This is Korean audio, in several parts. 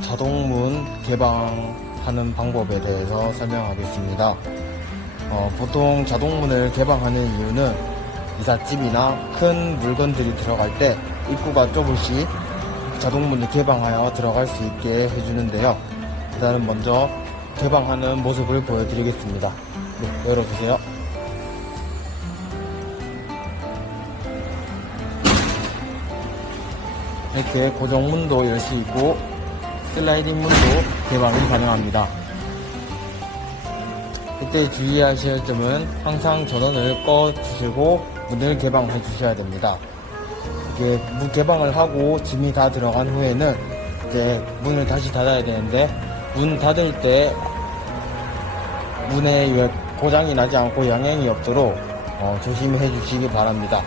자동문 개방하는 방법에 대해서 설명하겠습니다. 어, 보통 자동문을 개방하는 이유는 이삿짐이나 큰 물건들이 들어갈 때 입구가 좁을 시 자동문을 개방하여 들어갈 수 있게 해주는데요. 일단은 먼저 개방하는 모습을 보여드리겠습니다. 네, 열어주세요. 이렇게 고정문도 열 수 있고 슬라이딩 문도 개방이 가능합니다. 그때 주의하셔야 점은 항상 전원을 꺼 주시고 문을 개방해 주셔야 됩니다. 이게 문 개방을 하고 짐이 다 들어간 후에는 이제 문을 다시 닫아야 되는데 문 닫을 때 문에 고장이 나지 않고 양행이 없도록 어, 조심해 주시기 바랍니다.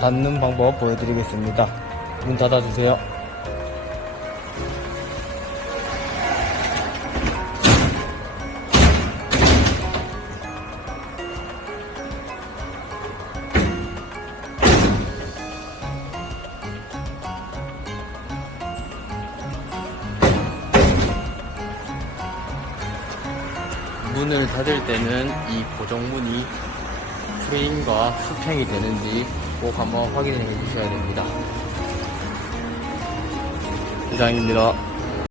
닫는 방법 보여드리겠습니다. 문 닫아주세요. 문을 닫을 때는 이 고정문이 프레임과 수평이 되는지 꼭 한번 확인해 주셔야 됩니다. 이상입니다.